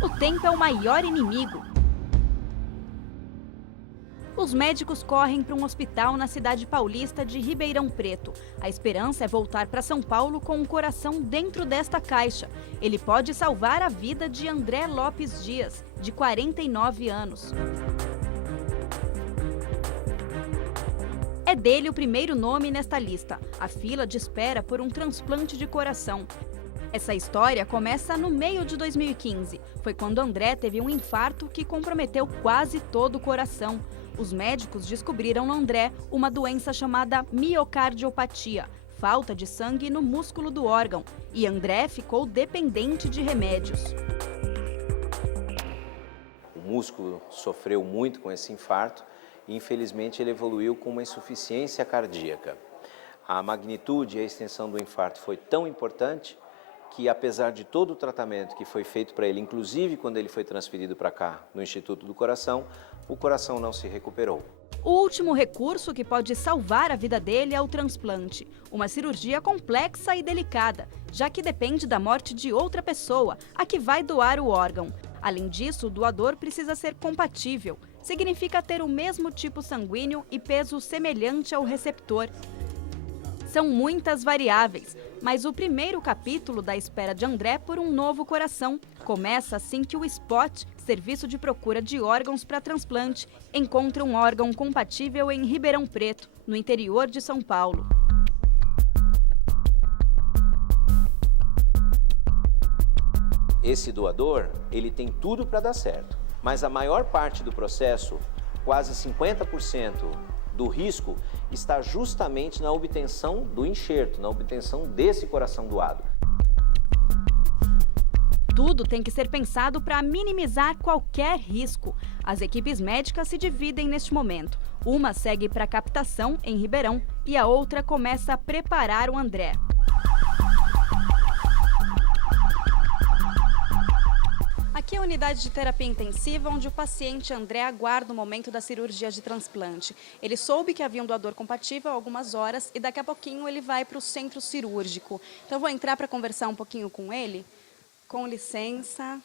O tempo é o maior inimigo. Os médicos correm para um hospital na cidade paulista de Ribeirão Preto. A esperança é voltar para São Paulo com o coração dentro desta caixa. Ele pode salvar a vida de André Lopes Dias, de 49 anos. É dele o primeiro nome nesta lista, a fila de espera por um transplante de coração. Essa história começa no meio de 2015. Foi quando André teve um infarto que comprometeu quase todo o coração. Os médicos descobriram no André uma doença chamada miocardiopatia, falta de sangue no músculo do órgão, e André ficou dependente de remédios. O músculo sofreu muito com esse infarto e, infelizmente, ele evoluiu com uma insuficiência cardíaca. A magnitude e a extensão do infarto foi tão importante que, apesar de todo o tratamento que foi feito para ele, inclusive quando ele foi transferido para cá, no Instituto do Coração, o coração não se recuperou. O último recurso que pode salvar a vida dele é o transplante, uma cirurgia complexa e delicada, já que depende da morte de outra pessoa, a que vai doar o órgão. Além disso, o doador precisa ser compatível, significa ter o mesmo tipo sanguíneo e peso semelhante ao receptor. São muitas variáveis, mas o primeiro capítulo da espera de André por um novo coração começa assim que o SPOT, Serviço de Procura de Órgãos para Transplante, encontra um órgão compatível em Ribeirão Preto, no interior de São Paulo. Esse doador, ele tem tudo para dar certo, mas a maior parte do processo, quase 50%, do risco está justamente na obtenção do enxerto, na obtenção desse coração doado. Tudo tem que ser pensado para minimizar qualquer risco. As equipes médicas se dividem neste momento. Uma segue para a captação, em Ribeirão, e a outra começa a preparar o André. Aqui é a unidade de terapia intensiva, onde o paciente André aguarda o momento da cirurgia de transplante. Ele soube que havia um doador compatível há algumas horas e daqui a pouquinho ele vai para o centro cirúrgico. Então eu vou entrar para conversar um pouquinho com ele. Com licença,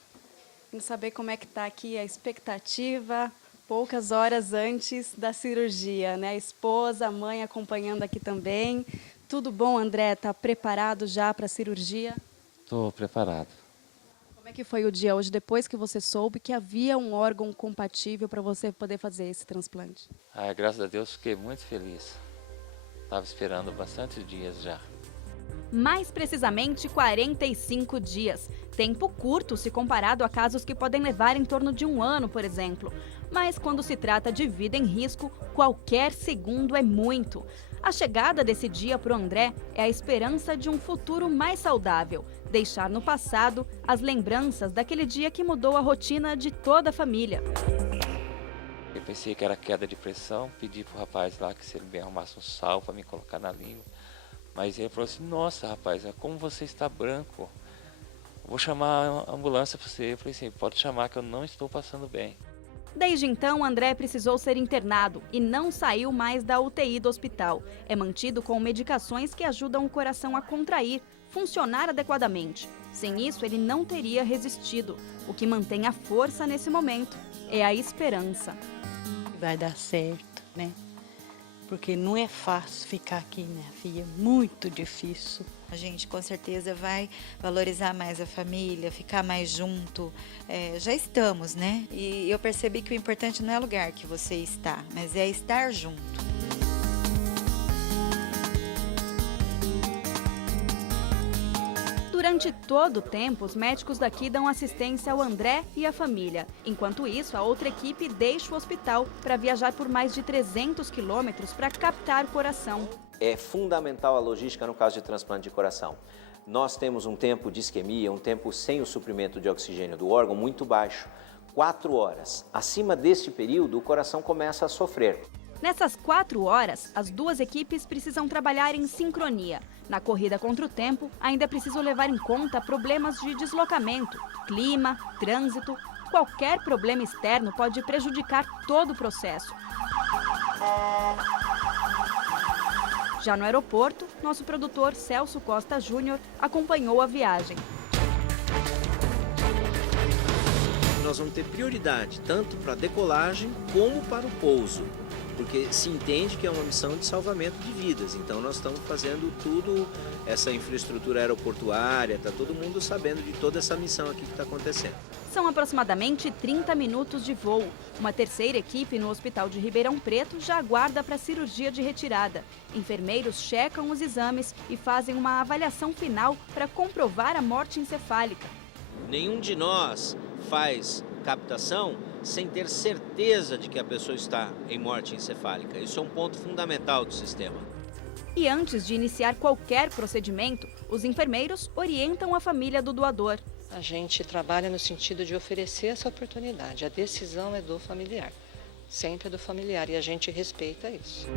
vamos saber como é que está aqui a expectativa, poucas horas antes da cirurgia, né? A esposa, a mãe acompanhando aqui também. Tudo bom, André? Está preparado já para a cirurgia? Estou preparado. Como é que foi o dia hoje, depois que você soube que havia um órgão compatível para você poder fazer esse transplante? Graças a Deus, fiquei muito feliz. Estava esperando bastante dias já. Mais precisamente 45 dias. Tempo curto se comparado a casos que podem levar em torno de um ano, por exemplo. Mas quando se trata de vida em risco, qualquer segundo é muito. A chegada desse dia para o André é a esperança de um futuro mais saudável. Deixar no passado as lembranças daquele dia que mudou a rotina de toda a família. Eu pensei que era queda de pressão, pedi pro rapaz lá que se ele me arrumasse um sal para me colocar na língua. Mas ele falou assim, nossa rapaz, como você está branco, vou chamar a ambulância para você. Eu falei assim, pode chamar que eu não estou passando bem. Desde então, André precisou ser internado e não saiu mais da UTI do hospital. É mantido com medicações que ajudam o coração a contrair, funcionar adequadamente. Sem isso, ele não teria resistido. O que mantém a força nesse momento é a esperança. Vai dar certo, né? Porque não é fácil ficar aqui, né, filha? É muito difícil. A gente com certeza vai valorizar mais a família, ficar mais junto. Já estamos, né? E eu percebi que o importante não é o lugar que você está, mas é estar junto. Durante todo o tempo, os médicos daqui dão assistência ao André e à família. Enquanto isso, a outra equipe deixa o hospital para viajar por mais de 300 quilômetros para captar o coração. É fundamental a logística no caso de transplante de coração. Nós temos um tempo de isquemia, um tempo sem o suprimento de oxigênio do órgão muito baixo, 4 horas. Acima deste período, o coração começa a sofrer. Nessas 4 horas, as duas equipes precisam trabalhar em sincronia. Na corrida contra o tempo, ainda é preciso levar em conta problemas de deslocamento, clima, trânsito. Qualquer problema externo pode prejudicar todo o processo. Já no aeroporto, nosso produtor Celso Costa Júnior acompanhou a viagem. nós vamos ter prioridade tanto para a decolagem como para o pouso, porque se entende que é uma missão de salvamento de vidas. Então nós estamos fazendo tudo, essa infraestrutura aeroportuária, está todo mundo sabendo de toda essa missão aqui que está acontecendo. São aproximadamente 30 minutos de voo. Uma terceira equipe no Hospital de Ribeirão Preto já aguarda para a cirurgia de retirada. Enfermeiros checam os exames e fazem uma avaliação final para comprovar a morte encefálica. Nenhum de nós faz captação sem ter certeza de que a pessoa está em morte encefálica. Isso é um ponto fundamental do sistema. E antes de iniciar qualquer procedimento, os enfermeiros orientam a família do doador. A gente trabalha no sentido de oferecer essa oportunidade. A decisão é do familiar, sempre é do familiar, e a gente respeita isso.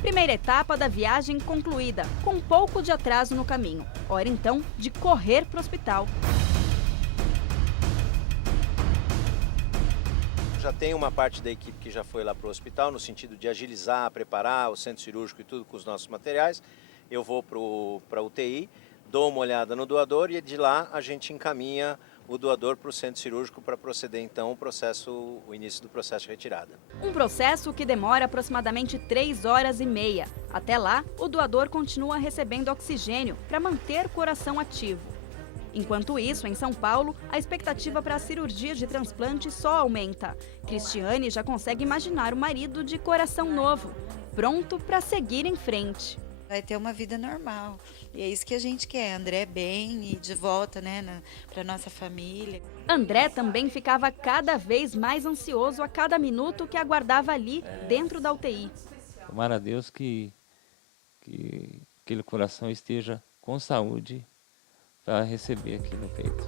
Primeira etapa da viagem concluída, com um pouco de atraso no caminho. Hora então de correr para o hospital. Já tem uma parte da equipe que já foi lá para o hospital, no sentido de agilizar, preparar o centro cirúrgico e tudo com os nossos materiais. Eu vou para a UTI, dou uma olhada no doador e de lá a gente encaminha o doador para o centro cirúrgico para proceder então o início do processo de retirada. Um processo que demora aproximadamente 3 horas e meia. Até lá, o doador continua recebendo oxigênio para manter o coração ativo. Enquanto isso, em São Paulo, a expectativa para a cirurgia de transplante só aumenta. Cristiane já consegue imaginar o marido de coração novo, pronto para seguir em frente. Vai ter uma vida normal. E é isso que a gente quer. André bem e de volta, né, para nossa família. André também ficava cada vez mais ansioso a cada minuto que aguardava ali, dentro da UTI. Tomara a Deus que aquele coração esteja com saúde para receber aqui no peito.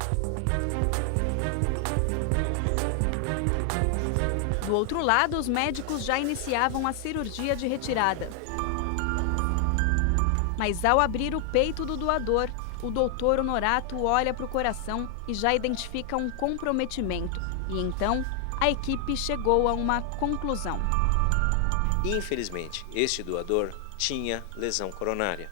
Do outro lado, os médicos já iniciavam a cirurgia de retirada. Mas ao abrir o peito do doador, o doutor Honorato olha para o coração e já identifica um comprometimento. E então, a equipe chegou a uma conclusão. Infelizmente, este doador tinha lesão coronária.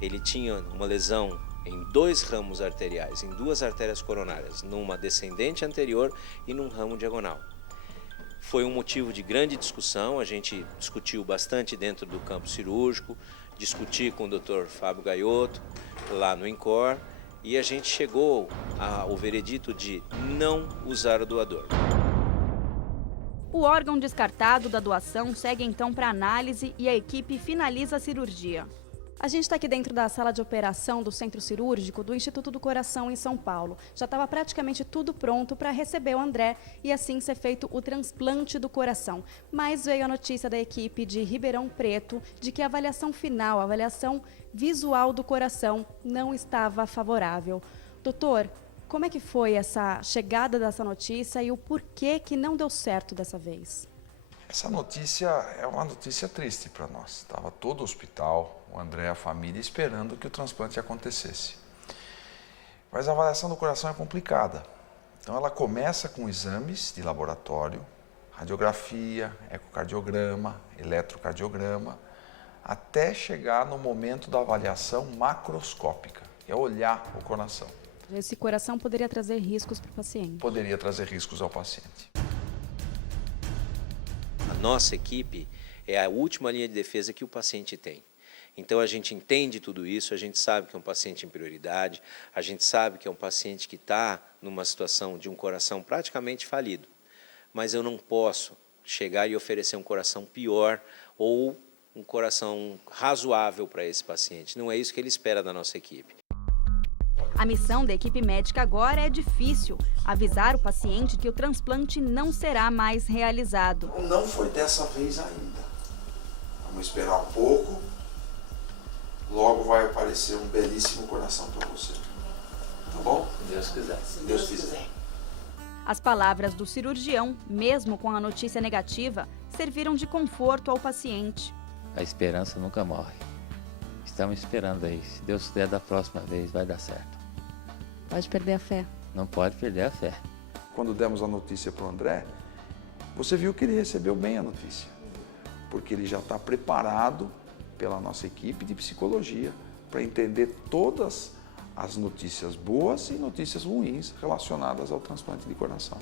Ele tinha uma lesão em 2 ramos arteriais, em 2 artérias coronárias, numa descendente anterior e num ramo diagonal. Foi um motivo de grande discussão, a gente discutiu bastante dentro do campo cirúrgico, discuti com o Dr. Fábio Gaiotto, lá no INCOR, e a gente chegou ao veredito de não usar o doador. O órgão descartado da doação segue então para análise e a equipe finaliza a cirurgia. A gente está aqui dentro da sala de operação do Centro Cirúrgico do Instituto do Coração em São Paulo. Já estava praticamente tudo pronto para receber o André e assim ser feito o transplante do coração. Mas veio a notícia da equipe de Ribeirão Preto de que a avaliação final, a avaliação visual do coração não estava favorável. Doutor, como é que foi essa chegada dessa notícia e o porquê que não deu certo dessa vez? Essa notícia é uma notícia triste para nós. Estava todo o hospital, o André e a família esperando que o transplante acontecesse. Mas a avaliação do coração é complicada. Então ela começa com exames de laboratório, radiografia, ecocardiograma, eletrocardiograma, até chegar no momento da avaliação macroscópica, que é olhar o coração. Esse coração poderia trazer riscos para o paciente? Poderia trazer riscos ao paciente. A nossa equipe é a última linha de defesa que o paciente tem. Então a gente entende tudo isso, a gente sabe que é um paciente em prioridade, a gente sabe que é um paciente que está numa situação de um coração praticamente falido. Mas eu não posso chegar e oferecer um coração pior ou um coração razoável para esse paciente. Não é isso que ele espera da nossa equipe. A missão da equipe médica agora é difícil: avisar o paciente que o transplante não será mais realizado. Não foi dessa vez ainda. Vamos esperar um pouco. Logo vai aparecer um belíssimo coração para você. Tá bom? Se Deus quiser. Se Deus quiser. As palavras do cirurgião, mesmo com a notícia negativa, serviram de conforto ao paciente. A esperança nunca morre. Estamos esperando aí. Se Deus quiser, da próxima vez vai dar certo. Pode perder a fé. Não pode perder a fé. Quando demos a notícia para o André, você viu que ele recebeu bem a notícia, porque ele já está preparado pela nossa equipe de psicologia para entender todas as notícias boas e notícias ruins relacionadas ao transplante de coração.